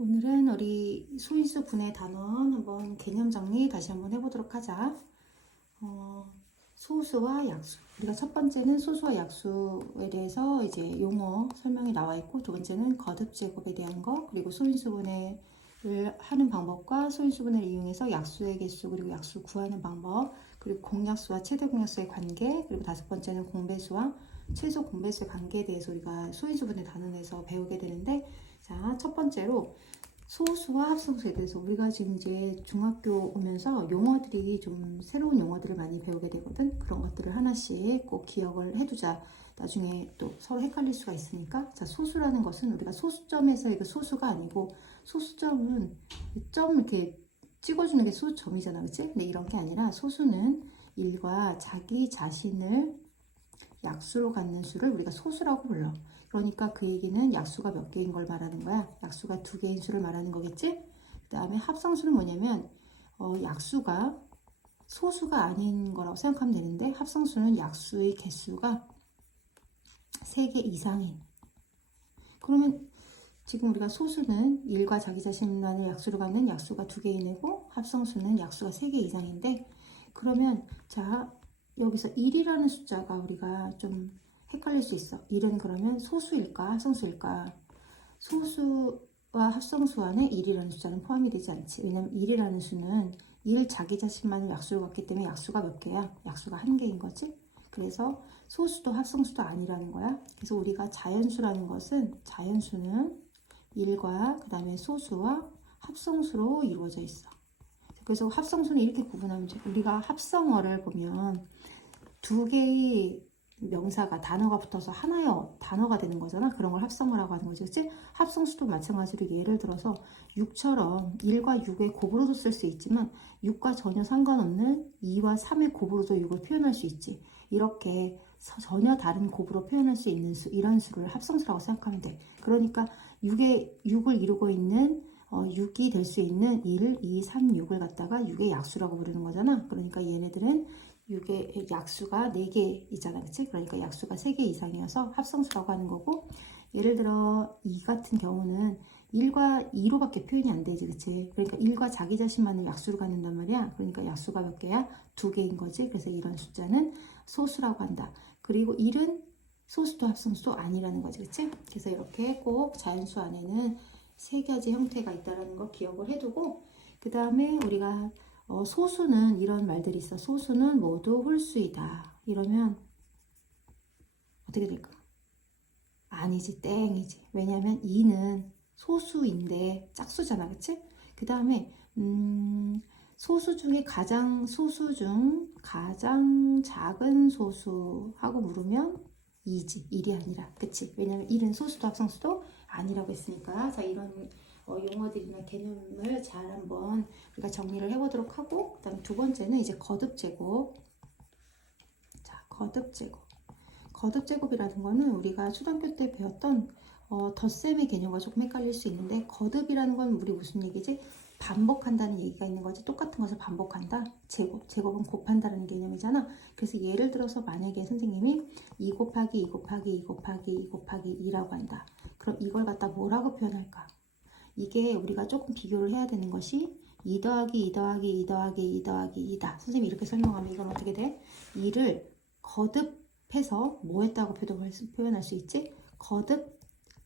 오늘은 우리 소인수 분해 단원 한번 개념 정리 다시 한번 해보도록 하자. 소수와 약수. 우리가 첫 번째는 소수와 약수에 대해서 이제 용어 설명이 나와 있고, 두 번째는 거듭 제곱에 대한 거, 그리고 소인수 분해를 하는 방법과 소인수 분해를 이용해서 약수의 개수 그리고 약수 구하는 방법, 그리고 공약수와 최대 공약수의 관계, 그리고 다섯 번째는 공배수와 최소 공배수의 관계에 대해서 우리가 소인수 분해 단원에서 배우게 되는데, 자, 첫 번째로 소수와 합성수에 대해서 우리가 지금 이제 중학교 오면서 용어들이 좀 새로운 용어들을 많이 배우게 되거든. 그런 것들을 하나씩 꼭 기억을 해두자. 나중에 또 서로 헷갈릴 수가 있으니까. 자, 소수라는 것은 우리가 소수점에서 이거 소수가 아니고, 소수점은 점 이렇게 찍어주는 게 소수점이잖아, 그치? 근데 이런 게 아니라 소수는 일과 자기 자신을 약수로 갖는 수를 우리가 소수라고 불러. 그러니까 그 얘기는 약수가 몇 개인 걸 말하는 거야. 약수가 두 개인 수를 말하는 거겠지? 그 다음에 합성수는 뭐냐면 약수가 소수가 아닌 거라고 생각하면 되는데, 합성수는 약수의 개수가 3개 이상인. 그러면 지금 우리가 소수는 일과 자기 자신만을 약수로 갖는 약수가 2개이고, 합성수는 약수가 3개 이상인데, 그러면 자, 여기서 1이라는 숫자가 우리가 좀 헷갈릴 수 있어. 1은 그러면 소수일까 합성수일까? 소수와 합성수 안에 1이라는 숫자는 포함이 되지 않지. 왜냐면 1이라는 수는 1 자기 자신만을 약수로 갖기 때문에 약수가 몇 개야? 약수가 1개인 거지. 그래서 소수도 합성수도 아니라는 거야. 그래서 우리가 자연수라는 것은, 자연수는 1과 그 다음에 소수와 합성수로 이루어져 있어. 그래서 합성수는 이렇게 구분하면 돼. 우리가 합성어를 보면 2개의 명사가, 단어가 붙어서 하나의 단어가 되는 거잖아. 그런 걸 합성어라고 하는 거지, 그치? 합성수도 마찬가지로 예를 들어서 6처럼 1과 6의 곱으로도 쓸 수 있지만 6과 전혀 상관없는 2와 3의 곱으로도 6을 표현할 수 있지. 이렇게 전혀 다른 곱으로 표현할 수 있는 수, 이런 수를 합성수라고 생각하면 돼. 그러니까 6을 이루고 있는 6이 될 수 있는 1, 2, 3, 6을 갖다가 6의 약수라고 부르는 거잖아. 그러니까 얘네들은 6의 약수가 4개 있잖아, 그치? 그러니까 약수가 3개 이상이어서 합성수라고 하는 거고, 예를 들어 2 같은 경우는 1과 2로밖에 표현이 안 되지, 그치? 그러니까 1과 자기 자신만을 약수로 갖는단 말이야. 그러니까 약수가 몇 개야? 2개인 거지. 그래서 이런 숫자는 소수라고 한다. 그리고 1은 소수도 합성수도 아니라는 거지, 그치? 그래서 이렇게 꼭 자연수 안에는 3가지 형태가 있다는 거 기억을 해두고, 그 다음에 우리가 소수는 이런 말들이 있어. 소수는 모두 홀수이다. 이러면 어떻게 될까? 아니지, 땡이지. 왜냐면 2는 소수인데 짝수잖아, 그치? 그 다음에 소수 중에 소수 중 가장 작은 소수하고 물으면 2지. 1이 아니라, 그치? 왜냐면 1은 소수도 합성수도 아니라고 했으니까. 자, 이런 용어들이나 개념을 잘 한번 우리가 정리를 해보도록 하고, 그 다음에 두 번째는 이제 거듭제곱. 자, 거듭제곱. 거듭제곱이라는 거는 우리가 초등학교 때 배웠던 덧셈의 개념과 조금 헷갈릴 수 있는데, 거듭이라는 건 우리 무슨 얘기지? 반복한다는 얘기가 있는 거지. 똑같은 것을 반복한다. 제곱은 곱한다는 개념이잖아. 그래서 예를 들어서 만약에 선생님이 2 곱하기 2 곱하기 2 곱하기 2 곱하기 2라고 한다. 그럼 이걸 갖다 뭐라고 표현할까? 이게 우리가 조금 비교를 해야 되는 것이 2 더하기 2 더하기 2 더하기 2 더하기 2다. 선생님이 이렇게 설명하면 이건 어떻게 돼? 2를 거듭해서 뭐 했다고 표현할 수 있지? 거듭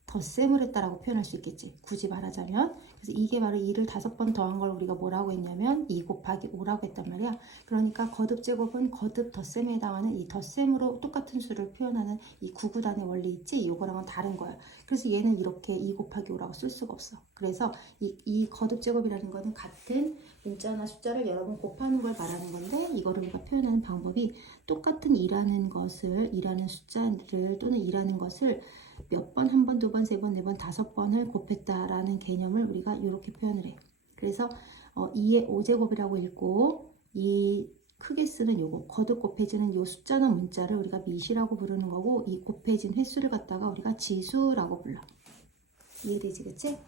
덧셈을 했다라고 표현할 수 있겠지. 굳이 말하자면. 그래서 이게 바로 2를 5번 더한 걸 우리가 뭐라고 했냐면 2 곱하기 5라고 했단 말이야. 그러니까 거듭제곱은 거듭 덧셈에 해당하는 이 덧셈으로 똑같은 수를 표현하는 이 구구단의 원리 있지? 이거랑은 다른 거야. 그래서 얘는 이렇게 2 곱하기 5라고 쓸 수가 없어. 그래서 이 거듭제곱이라는 거는 같은 문자나 숫자를 여러 번 곱하는 걸 말하는 건데, 이거를 우리가 표현하는 방법이 똑같은 2라는 것을, 2라는 숫자를 또는 2라는 것을 몇 번, 한 번, 두 번, 세 번, 네 번, 5번을 곱했다라는 개념을 우리가 이렇게 표현을 해. 그래서 2의 5제곱이라고 읽고, 이 크게 쓰는 요거, 거듭 곱해지는 요 숫자나 문자를 우리가 미시라고 부르는 거고, 이 곱해진 횟수를 갖다가 우리가 지수라고 불러. 이해되지, 그치?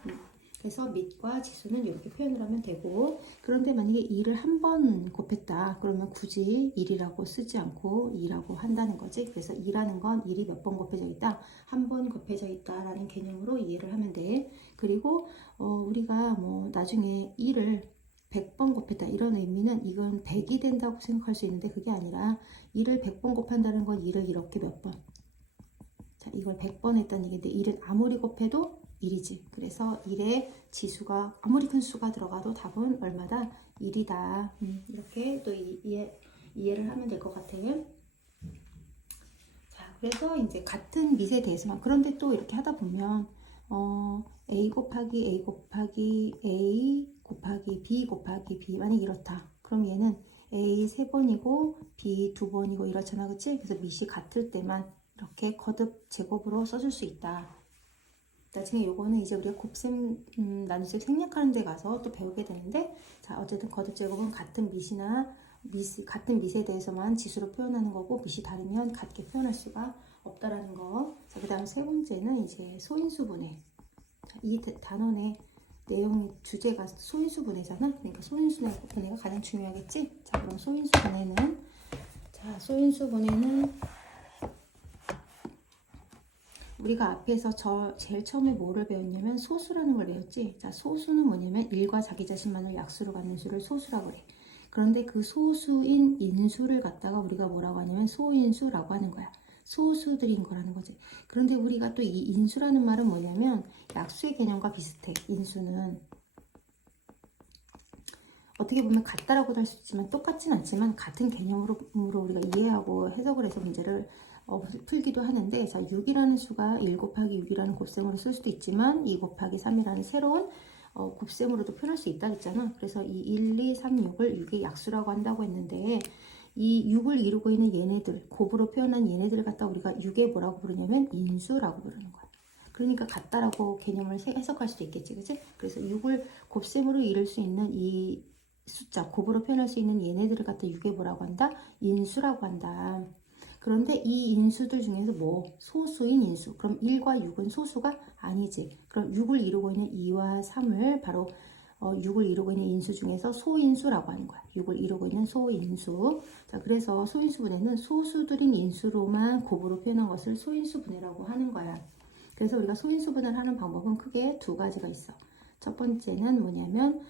그래서 밑과 지수는 이렇게 표현을 하면 되고, 그런데 만약에 2를 한 번 곱했다 그러면 굳이 1이라고 쓰지 않고 2라고 한다는 거지. 그래서 2라는 건 1이 몇 번 곱해져 있다, 한 번 곱해져 있다 라는 개념으로 이해를 하면 돼. 그리고 우리가 뭐 나중에 2를 100번 곱했다 이런 의미는 이건 100이 된다고 생각할 수 있는데, 그게 아니라 2를 100번 곱한다는 건 2를 이렇게 몇 번, 자 이걸 100번 했다는 얘기인데 1은 아무리 곱해도 1이지. 그래서 1의 지수가 아무리 큰 수가 들어가도 답은 얼마다? 1이다. 이렇게 또 이해를 하면 될 것 같아. 자, 그래서 이제 같은 밑에 대해서만, 그런데 또 이렇게 하다 보면 A 곱하기 A 곱하기 A 곱하기 B 곱하기 B, 만약 이렇다. 그럼 얘는 A 3번이고 B 2번이고 이렇잖아, 그치? 그래서 밑이 같을 때만 이렇게 거듭 제곱으로 써줄 수 있다. 나중에 요거는 이제 우리가 곱셈 나눗셈 생략하는 데 가서 또 배우게 되는데, 자 어쨌든 거듭 제곱은 같은 밑이나 같은 밑에 대해서만 지수로 표현하는 거고, 밑이 다르면 같게 표현할 수가 없다라는 거. 자, 그 다음 세 번째는 이제 소인수분해. 자, 이 단원의 내용 주제가 소인수분해잖아. 그러니까 소인수분해가 가장 중요하겠지. 자, 그럼 소인수분해는 우리가 앞에서 제일 처음에 뭐를 배웠냐면 소수라는 걸 배웠지. 자, 소수는 뭐냐면 1과 자기 자신만을 약수로 갖는 수를 소수라고 그래. 그런데 그 소수인 인수를 갖다가 우리가 뭐라고 하냐면 소인수라고 하는 거야. 소수들인 거라는 거지. 그런데 우리가 또 이 인수라는 말은 뭐냐면 약수의 개념과 비슷해. 인수는 어떻게 보면 같다라고도 할 수 있지만 똑같진 않지만 같은 개념으로 우리가 이해하고 해석을 해서 문제를 풀기도 하는데, 자 6이라는 수가 1 곱하기 6이라는 곱셈으로 쓸 수도 있지만 2 곱하기 3이라는 새로운 곱셈으로도 표현할 수 있다 했잖아. 그래서 이 1, 2, 3, 6을 6의 약수라고 한다고 했는데, 이 6을 이루고 있는 얘네들, 곱으로 표현한 얘네들을 갖다 우리가 6의 뭐라고 부르냐면 인수라고 부르는 거야. 그러니까 같다라고 개념을 해석할 수도 있겠지, 그치? 그래서 6을 곱셈으로 이룰 수 있는 이 숫자, 곱으로 표현할 수 있는 얘네들을 갖다 6의 뭐라고 한다? 인수라고 한다. 그런데 이 인수들 중에서 소수인 인수. 그럼 1과 6은 소수가 아니지. 그럼 6을 이루고 있는 2와 3을 바로 6을 이루고 있는 인수 중에서 소인수라고 하는 거야. 6을 이루고 있는 소인수. 자, 그래서 소인수분해는 소수들인 인수로만 곱으로 표현한 것을 소인수분해라고 하는 거야. 그래서 우리가 소인수분해를 하는 방법은 크게 두 가지가 있어. 첫 번째는 뭐냐면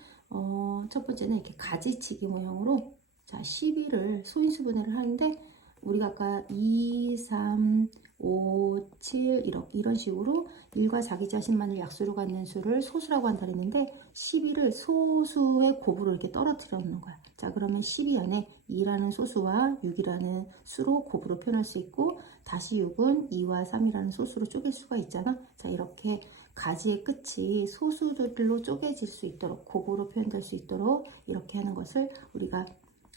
첫 번째는 이렇게 가지치기 모양으로, 자 12를 소인수분해를 하는데, 우리가 아까 2, 3, 5, 7 이런 식으로 1과 자기 자신만을 약수로 갖는 수를 소수라고 한다 그랬는데, 12를 소수의 곱으로 이렇게 떨어뜨려 놓는 거야. 자, 그러면 12 안에 2라는 소수와 6이라는 수로 곱으로 표현할 수 있고, 다시 6은 2와 3이라는 소수로 쪼갤 수가 있잖아. 자, 이렇게 가지의 끝이 소수들로 쪼개질 수 있도록, 곱으로 표현될 수 있도록 이렇게 하는 것을 우리가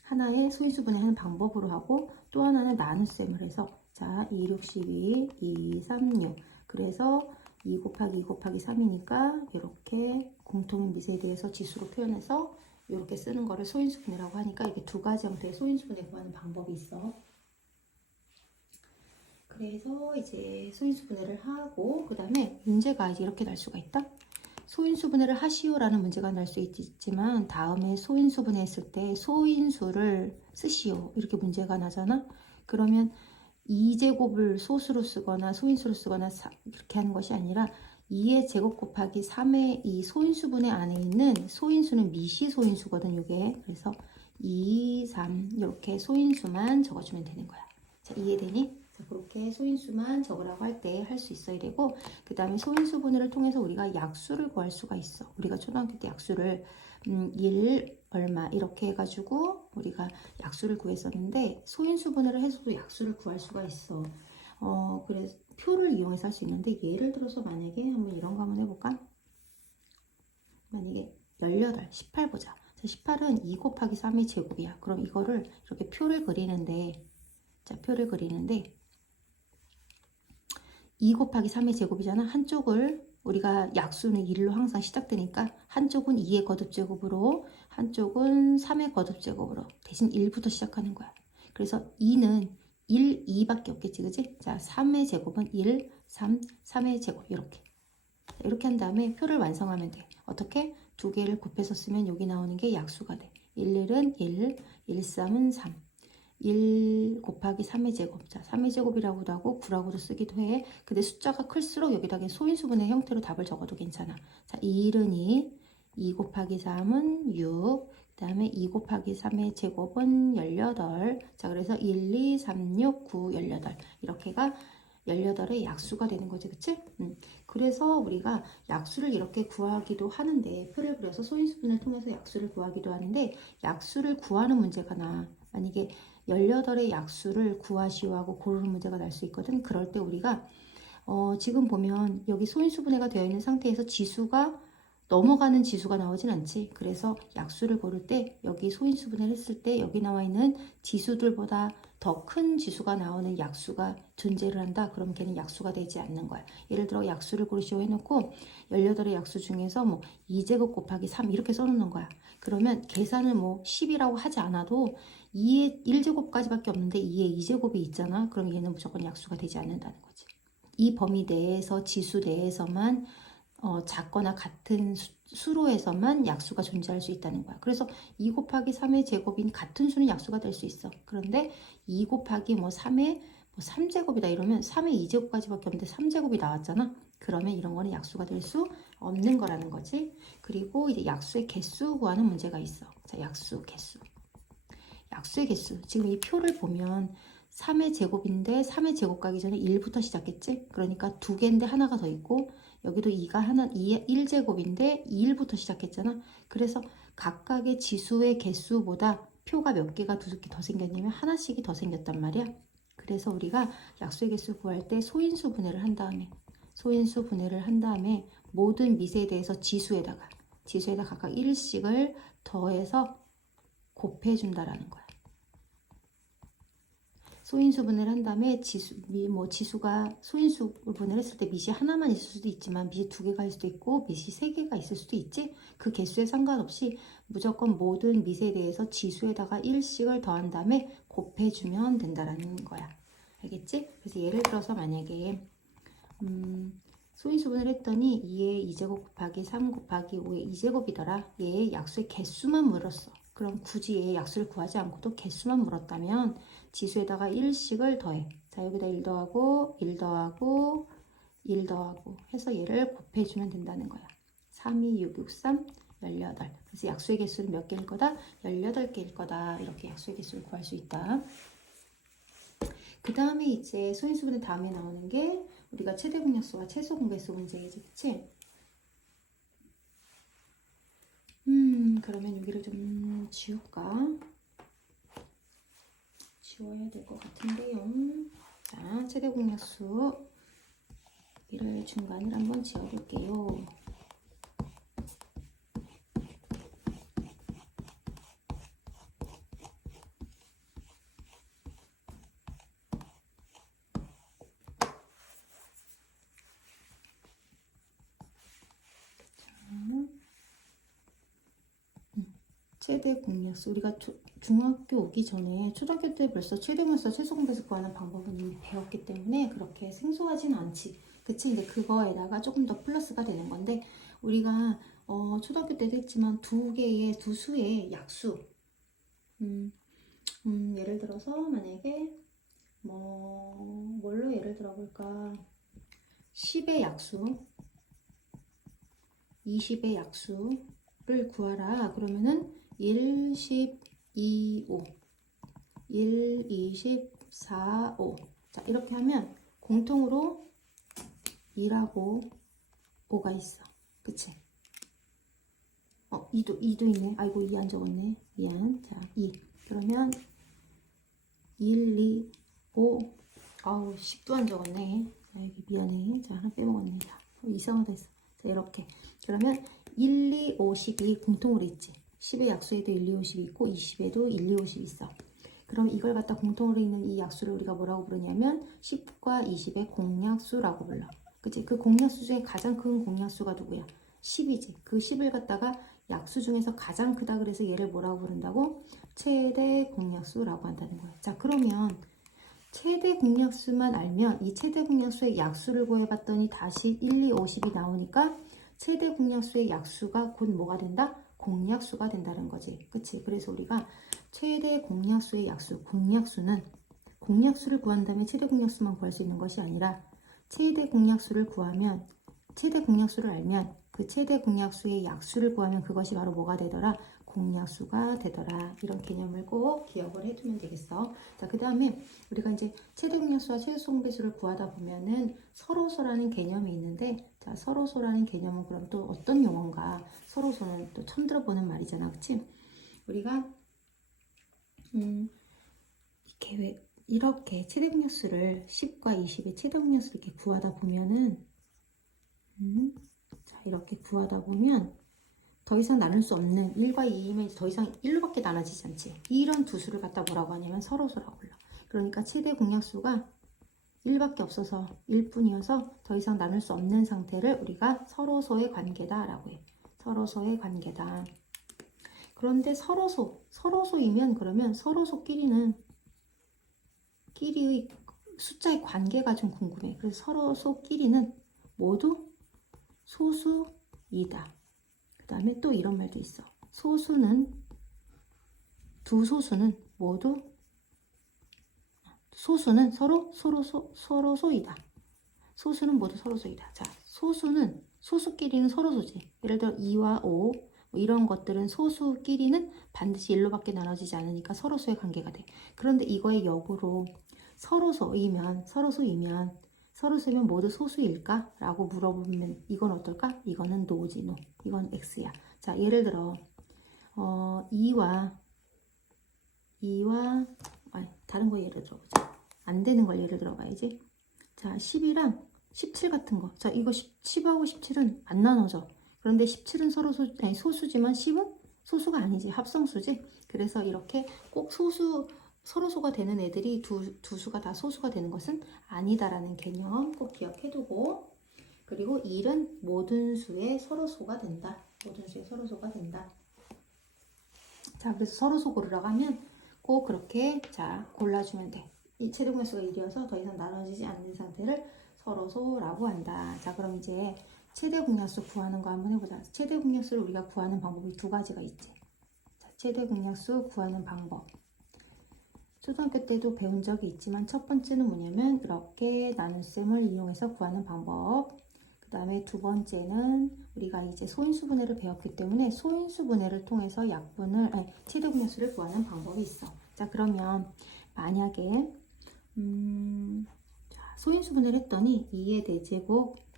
하나의 소인수분해하는 방법으로 하고, 또 하나는 나눗셈을 해서, 자 2, 6, 12, 2, 3, 6. 그래서 2 곱하기 2 곱하기 3이니까 이렇게 공통인 밑에 대해서 지수로 표현해서 이렇게 쓰는 거를 소인수분해라고 하니까, 이게 두 가지 형태의 소인수분해 구하는 방법이 있어. 그래서 이제 소인수분해를 하고, 그 다음에 문제가 이제 이렇게 날 수가 있다. 소인수분해를 하시오라는 문제가 날 수 있지만, 다음에 소인수분해 했을 때 소인수를 쓰시오 이렇게 문제가 나잖아. 그러면 2제곱을 소수로 쓰거나 소인수로 쓰거나 이렇게 하는 것이 아니라 2의 제곱 곱하기 3의 이 소인수분해 안에 있는 소인수는 미시 소인수거든, 이게. 그래서 2, 3 이렇게 소인수만 적어주면 되는 거야. 자, 이해되니? 그렇게 소인수만 적으라고 할 때 할 수 있어야 되고, 그 다음에 소인수분해를 통해서 우리가 약수를 구할 수가 있어. 우리가 초등학교 때 약수를 1 얼마 이렇게 해가지고 우리가 약수를 구했었는데, 소인수분해를 해서도 약수를 구할 수가 있어. 그래서 표를 이용해서 할 수 있는데, 예를 들어서 만약에 한번 이런 거 한번 해볼까? 만약에 18 보자. 자, 18은 2 곱하기 3의 제곱이야. 그럼 이거를 이렇게 표를 그리는데, 자 표를 그리는데 2 곱하기 3의 제곱이잖아. 한쪽을 우리가 약수는 1로 항상 시작되니까 한쪽은 2의 거듭제곱으로, 한쪽은 3의 거듭제곱으로, 대신 1부터 시작하는 거야. 그래서 2는 1, 2밖에 없겠지, 그치? 자, 3의 제곱은 1, 3, 3의 제곱 이렇게. 이렇게 한 다음에 표를 완성하면 돼. 어떻게? 두 개를 곱해서 쓰면 여기 나오는 게 약수가 돼. 11은 1, 13은 3. 1 곱하기 3의 제곱. 자, 3의 제곱이라고도 하고 9라고도 쓰기도 해. 근데 숫자가 클수록 여기다가 소인수분해 형태로 답을 적어도 괜찮아. 자, 1은 2, 2 곱하기 3은 6, 그 다음에 2 곱하기 3의 제곱은 18. 자, 그래서 1, 2, 3, 6, 9, 18. 이렇게가 18의 약수가 되는 거지, 그치? 그래서 우리가 약수를 이렇게 구하기도 하는데, 표를 그려서 소인수분을 통해서 약수를 구하기도 하는데, 약수를 구하는 문제가 만약에 18의 약수를 구하시오 하고 고르는 문제가 날 수 있거든. 그럴 때 우리가 지금 보면 여기 소인수분해가 되어 있는 상태에서 지수가 넘어가는 지수가 나오진 않지. 그래서 약수를 고를 때 여기 소인수분해를 했을 때 여기 나와 있는 지수들보다 더 큰 지수가 나오는 약수가 존재를 한다. 그럼 걔는 약수가 되지 않는 거야. 예를 들어 약수를 고르시오 해놓고 18의 약수 중에서 뭐 2제곱 곱하기 3 이렇게 써놓는 거야. 그러면 계산을 뭐 10이라고 하지 않아도 2의 1제곱까지밖에 없는데 2의 2제곱이 있잖아. 그럼 얘는 무조건 약수가 되지 않는다는 거지. 이 범위 내에서 지수 내에서만 작거나 같은 수로에서만 약수가 존재할 수 있다는 거야. 그래서 2 곱하기 3의 제곱인 같은 수는 약수가 될 수 있어. 그런데 2 곱하기 뭐 3의 뭐 3제곱이다 이러면 3의 2제곱까지밖에 없는데 3제곱이 나왔잖아. 그러면 이런 거는 약수가 될 수 없는 거라는 거지. 그리고 이제 약수의 개수 구하는 문제가 있어. 자, 약수, 개수. 약수의 개수. 지금 이 표를 보면 3의 제곱인데 3의 제곱 가기 전에 1부터 시작했지? 그러니까 두 개인데 하나가 더 있고 여기도 2가 하나 2의 1제곱인데 1부터 시작했잖아. 그래서 각각의 지수의 개수보다 표가 몇 개가 두 개 더 생겼냐면 하나씩이 더 생겼단 말이야. 그래서 우리가 약수의 개수 구할 때 소인수 분해를 한 다음에 모든 미세에 대해서 지수에다가 각각 1씩을 더해서 곱해준다라는 거야. 소인수 분해를 한 다음에 지수가 소인수 분해를 했을 때 밑이 하나만 있을 수도 있지만 밑이 두 개가 있을 수도 있고 밑이 세 개가 있을 수도 있지. 그 개수에 상관없이 무조건 모든 밑에 대해서 지수에다가 1씩을 더한 다음에 곱해주면 된다라는 거야. 알겠지? 그래서 예를 들어서 만약에 소인수 분해를 했더니 2의 2제곱 곱하기 3 곱하기 5의 2제곱이더라. 얘의 약수의 개수만 물었어. 그럼 굳이 얘의 약수를 구하지 않고도 개수만 물었다면 지수에다가 1씩을 더해. 자, 여기다 1 더하고 1 더하고 1 더하고 해서 얘를 곱해주면 된다는 거야. 3, 2, 6, 6, 3, 18. 그래서 약수의 개수는 몇 개일 거다? 18개일 거다. 이렇게 약수의 개수를 구할 수 있다. 그 다음에 이제 소인수분해 다음에 나오는 게 우리가 최대 공약수와 최소 공배수 문제이지, 그치? 그러면 여기를 좀 지울까? 지워야 될 것 같은데요. 자, 최대 공약수 이를 중간을 한번 지워볼게요. 최대 공약수 우리가 중학교 오기 전에 초등학교 때 벌써 최대 공약수 최소 공배수 구하는 방법은 이미 배웠기 때문에 그렇게 생소하진 않지. 그치? 근데 그거에다가 조금 더 플러스가 되는 건데 우리가 초등학교 때도 했지만 두 수의 약수 예를 들어서 만약에 뭘로 예를 들어 볼까? 10의 약수 20의 약수를 구하라. 그러면은 1, 10, 2, 5 1, 20, 4, 5 자, 이렇게 하면 공통으로 2하고 5가 있어. 그치? 2도 있네. 아이고, 2 안 적었네. 미안. 자, 2. 그러면 1, 2, 5 아우, 10도 안 적었네. 자, 여기 미안해. 자, 하나 빼먹었네. 자, 이상하다 했어. 자, 이렇게. 그러면 1, 2, 5, 10이 공통으로 있지. 10의 약수에도 1, 2, 5, 10이 있고 20에도 1, 2, 5, 10이 있어. 그럼 이걸 갖다 공통으로 있는 이 약수를 우리가 뭐라고 부르냐면 10과 20의 공약수라고 불러. 그치? 그 공약수 중에 가장 큰 공약수가 누구야? 10이지. 그 10을 갖다가 약수 중에서 가장 크다 그래서 얘를 뭐라고 부른다고? 최대 공약수라고 한다는 거야. 자, 그러면 최대 공약수만 알면 이 최대 공약수의 약수를 구해봤더니 다시 1, 2, 50이 나오니까 최대 공약수의 약수가 곧 뭐가 된다? 공약수가 된다는 거지. 그치? 그래서 우리가 최대 공약수의 약수, 공약수를 구한 다음에 최대 공약수만 구할 수 있는 것이 아니라 최대 공약수를 구하면, 최대 공약수를 알면 그 최대 공약수의 약수를 구하면 그것이 바로 뭐가 되더라? 공약수가 되더라. 이런 개념을 꼭 기억을 해두면 되겠어. 자, 그 다음에 우리가 이제 최대 공약수와 최소 공배수를 구하다 보면은 서로소라는 개념이 있는데, 자, 서로소라는 개념은 그럼 또 어떤 용어인가? 서로소는 또 처음 들어보는 말이잖아, 그치? 우리가 이렇게 왜 이렇게 최대 공약수를 10과 20의 최대 공약수를 이렇게 구하다 보면은 자, 이렇게 구하다 보면 더 이상 나눌 수 없는 1과 2이면 더 이상 1로밖에 나눠지지 않지. 이런 두 수를 갖다 뭐라고 하냐면 서로소라고 불러. 그러니까 최대 공약수가 1밖에 없어서 1뿐이어서 더 이상 나눌 수 없는 상태를 우리가 서로소의 관계다 라고 해. 서로소의 관계다. 그런데 서로소이면 그러면 서로소끼리의 숫자의 관계가 좀 궁금해. 그래서 서로소끼리는 모두 소수이다. 그 다음에 또 이런 말도 있어. 두 소수는 모두 소수는 서로소이다. 소수는 모두 서로소이다. 자, 소수끼리는 서로소지. 예를 들어 2와 5 뭐 이런 것들은 소수끼리는 반드시 1로밖에 나눠지지 않으니까 서로소의 관계가 돼. 그런데 이거의 역으로 서로소이면 모두 소수일까? 라고 물어보면 이건 어떨까? 이거는 노지, 노. 이건 X야. 자, 예를 들어 2와 다른 거 예를 들어보자. 안 되는 걸 예를 들어봐야지. 자, 10이랑 17 같은 거. 자, 이거 10하고 17은 안 나눠져. 그런데 17은 소수지만 10은 소수가 아니지. 합성수지. 그래서 이렇게 꼭 서로소가 되는 애들이 두 수가 다 소수가 되는 것은 아니다라는 개념 꼭 기억해두고, 그리고 1은 모든 수의 서로소가 된다. 모든 수의 서로소가 된다. 자, 그래서 서로소 고르라고 하면 꼭 그렇게 자 골라주면 돼. 이 최대 공약수가 1이어서 더 이상 나눠지지 않는 상태를 서로소라고 한다. 자, 그럼 이제 최대 공약수 구하는 거 한번 해보자. 최대 공약수를 우리가 구하는 방법이 두 가지가 있지. 자, 최대 공약수 구하는 방법. 초등학교 때도 배운 적이 있지만 첫 번째는 뭐냐면 이렇게 나눗셈을 이용해서 구하는 방법. 그 다음에 두 번째는 우리가 이제 소인수분해를 배웠기 때문에 소인수분해를 통해서 최대 공약수를 구하는 방법이 있어. 자, 그러면 만약에 소인수분해를 했더니 2의 4제곱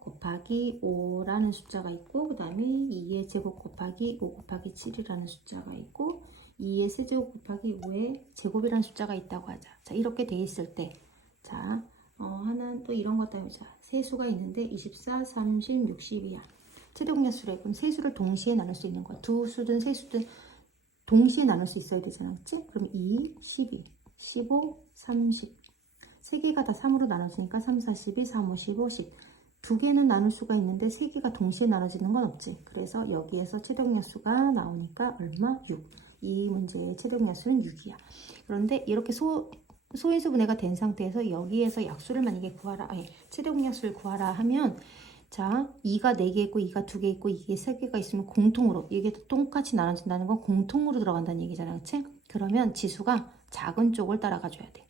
곱하기 5라는 숫자가 있고, 그 다음에 2의 제곱 곱하기 5 곱하기 7이라는 숫자가 있고, 2의 세제곱 곱하기 5의 제곱이라는 숫자가 있다고 하자. 자, 이렇게 돼 있을 때, 자, 하나는 또 이런 것도 해보자. 세수가 있는데 24, 30, 60이야. 최대 공약수래. 그럼 세수를 동시에 나눌 수 있는 거야. 두 수든 세 수든 동시에 나눌 수 있어야 되잖아. 그치? 그럼 2, 12, 15, 30. 세 개가 다 3으로 나눠지니까 3, 4, 12, 3, 5, 15, 10. 두 개는 나눌 수가 있는데 세 개가 동시에 나눠지는 건 없지. 그래서 여기에서 최대 공약수가 나오니까 얼마? 6. 이 문제의 최대 공약수는 6이야. 그런데 이렇게 소인수분해가 된 상태에서 여기에서 약수를 만약에 최대 공약수를 구하라 하면, 자, 2가 4개 있고 2가 2개 있고 이게 3개가 있으면 공통으로, 이게 똑같이 나눠진다는 건 공통으로 들어간다는 얘기잖아. 그치? 그러면 지수가 작은 쪽을 따라가 줘야 돼.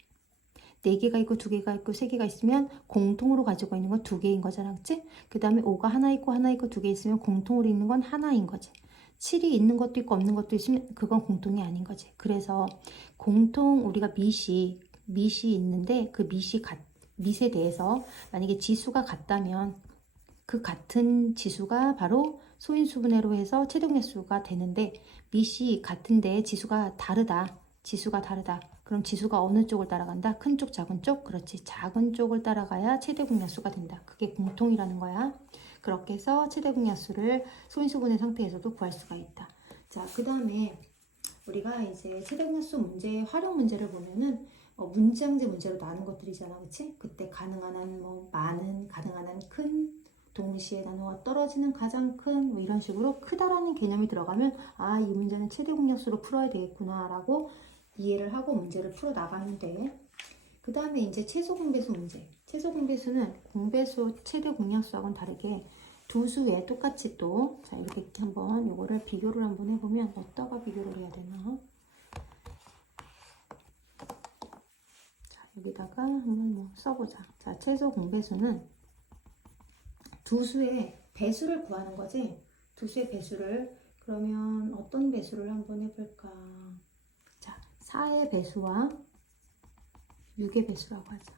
4개가 있고 2개가 있고 3개가 있으면 공통으로 가지고 있는 건 2개인 거잖아. 그치? 그 다음에 5가 하나 있고 2개 있으면 공통으로 있는 건 하나인 거지. 7이 있는 것도 있고 없는 것도 있으면 그건 공통이 아닌 거지. 그래서 우리가 밑이 있는데 그 밑에 대해서 만약에 지수가 같다면 그 같은 지수가 바로 소인수분해로 해서 최대 공약수가 되는데, 밑이 같은데 지수가 다르다. 그럼 지수가 어느 쪽을 따라간다? 큰 쪽, 작은 쪽? 그렇지. 작은 쪽을 따라가야 최대 공약수가 된다. 그게 공통이라는 거야. 그렇게 해서 최대 공약수를 소인수분해 상태에서도 구할 수가 있다. 자, 그 다음에 우리가 이제 최대 공약수 문제의 활용 문제를 보면은 문장제 문제로 나눈 것들이잖아. 그치? 그때 가능한 한 많은, 가능한 한 큰, 동시에 나누어 떨어지는 가장 큰, 이런 식으로 크다라는 개념이 들어가면 이 문제는 최대 공약수로 풀어야 되겠구나 라고 이해를 하고 문제를 풀어 나가면 돼. 그 다음에 이제 최소 공배수 문제. 최소 공배수는 공배수 최대 공약수하고는 다르게 두 수에 똑같이 또, 자, 이렇게 한번 요거를 비교를 한번 해보면 어디다가 비교를 해야 되나? 자, 여기다가 한번 뭐 써보자. 자, 최소 공배수는 두 수의 배수를 구하는 거지. 두 수의 배수를. 그러면 어떤 배수를 한번 해볼까? 자, 4의 배수와 6의 배수라고 하자.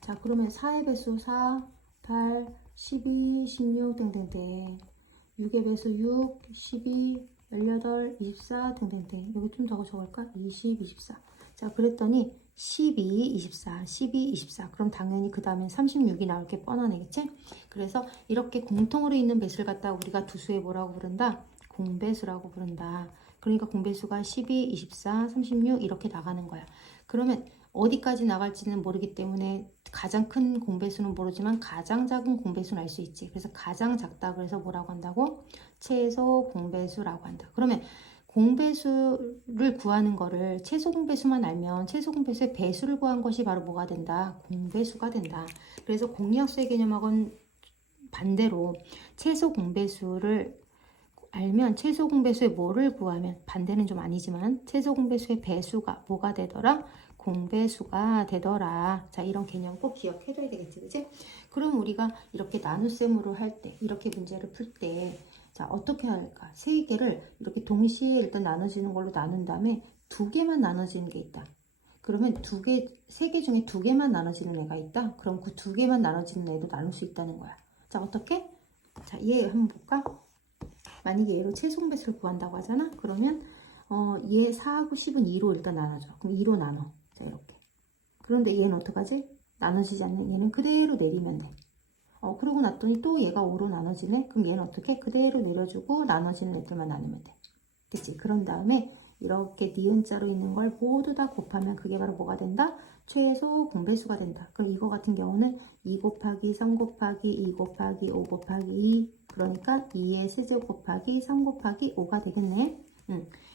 자, 그러면 4의 배수 4, 8, 12, 16 등등등. 6의 배수 6, 12, 18, 24 등등등. 여기 좀 더 적을까? 20, 24. 자, 그랬더니 12, 24, 12, 24. 그럼 당연히 그 다음엔 36이 나올 게 뻔하네겠지? 그래서 이렇게 공통으로 있는 배수를 갖다 우리가 두 수에 뭐라고 부른다? 공배수라고 부른다. 그러니까 공배수가 12, 24, 36 이렇게 나가는 거야. 그러면 어디까지 나갈지는 모르기 때문에 가장 큰 공배수는 모르지만 가장 작은 공배수는 알 수 있지. 그래서 가장 작다 그래서 뭐라고 한다고? 최소 공배수라고 한다. 그러면 공배수를 구하는 거를 최소 공배수만 알면 최소 공배수의 배수를 구한 것이 바로 뭐가 된다? 공배수가 된다. 그래서 공약수의 개념하고는 반대로 최소 공배수를 알면 최소 공배수의 뭐를 구하면 반대는 좀 아니지만 최소 공배수의 배수가 뭐가 되더라? 공배수가 되더라. 자, 이런 개념 꼭 기억해둬야 되겠지, 그치? 그럼 우리가 이렇게 나눗셈으로 할 때, 이렇게 문제를 풀 때, 자, 어떻게 할까? 세 개를 이렇게 동시에 일단 나눠지는 걸로 나눈 다음에 두 개만 나눠지는 게 있다. 그러면 세 개 중에 두 개만 나눠지는 애가 있다? 그럼 그 두 개만 나눠지는 애도 나눌 수 있다는 거야. 자, 어떻게? 자, 얘 한번 볼까? 만약에 얘로 최소 공배수를 구한다고 하잖아? 그러면 얘 4하고 10은 2로 일단 나눠줘. 그럼 2로 나눠. 자, 이렇게. 그런데 얘는 어떡하지? 나눠지지 않는 얘는 그대로 내리면 돼. 그러고 났더니 또 얘가 5로 나눠지네? 그럼 얘는 어떻게? 그대로 내려주고 나눠지는 애들만 나누면 돼. 됐지? 그런 다음에 이렇게 니은자로 있는 걸 모두 다 곱하면 그게 바로 뭐가 된다? 최소 공배수가 된다. 그럼 이거 같은 경우는 2 곱하기 3 곱하기 2 곱하기 5 곱하기 2 그러니까 2의 세제곱 곱하기 3 곱하기 5가 되겠네.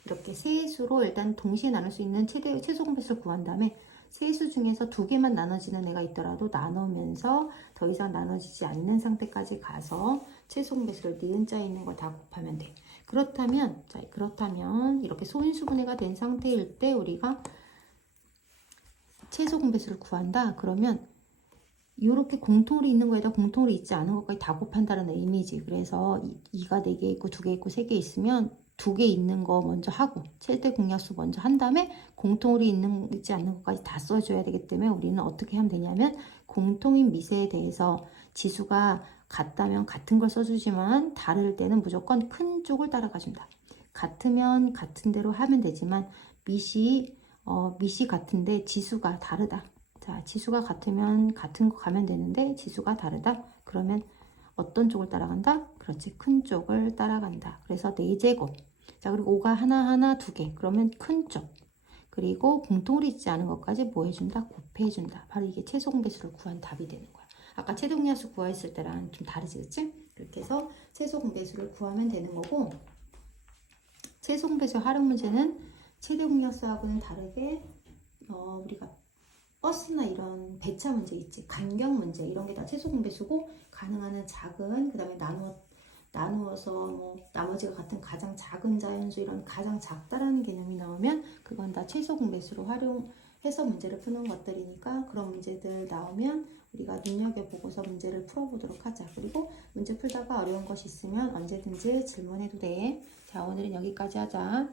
이렇게 세 수로 일단 동시에 나눌 수 있는 최소 공배수를 구한 다음에 세 수 중에서 두 개만 나눠지는 애가 있더라도 나누면서 더 이상 나눠지지 않는 상태까지 가서 최소 공배수를 니은자에 있는 걸 다 곱하면 돼. 그렇다면 이렇게 소인수분해가 된 상태일 때 우리가 최소 공배수를 구한다. 그러면 이렇게 공통으로 있는 거에다 공통으로 있지 않은 것까지 다 곱한다는 의미지. 그래서 2가 4개 있고 2개 있고 3개 있으면 2개 있는 거 먼저 하고 최대 공약수 먼저 한 다음에 공통으로 있지 않는 것까지 다 써줘야 되기 때문에 우리는 어떻게 하면 되냐면 공통인 미세에 대해서 지수가 같다면 같은 걸 써주지만 다를 때는 무조건 큰 쪽을 따라가 준다. 같으면 같은 대로 하면 되지만 밑이 같은데 지수가 다르다. 자, 지수가 같으면 같은 거 가면 되는데 지수가 다르다. 그러면 어떤 쪽을 따라간다? 그렇지, 큰 쪽을 따라간다. 그래서 4제곱. 자, 그리고 5가 하나 2개. 그러면 큰 쪽. 그리고 공통으로 있지 않은 것까지 뭐 해준다? 곱해준다. 바로 이게 최소 공배수를 구한 답이 되는 거야. 아까 최대 공약수 구했을 때랑 좀 다르지, 그치? 그렇게 해서 최소 공배수를 구하면 되는 거고, 최소 공배수 활용 문제는 최대 공약수하고는 다르게 우리가 버스나 이런 배차 문제 있지, 간격 문제 이런 게 다 최소 공배수고, 가능한 한 작은, 그 다음에 나누어서 뭐 나머지가 같은 가장 작은 자연수 이런 가장 작다라는 개념이 나오면 그건 다 최소 공배수로 활용해서 문제를 푸는 것들이니까 그런 문제들 나오면 우리가 눈여겨보고서 문제를 풀어보도록 하자. 그리고 문제 풀다가 어려운 것이 있으면 언제든지 질문해도 돼. 자, 오늘은 여기까지 하자.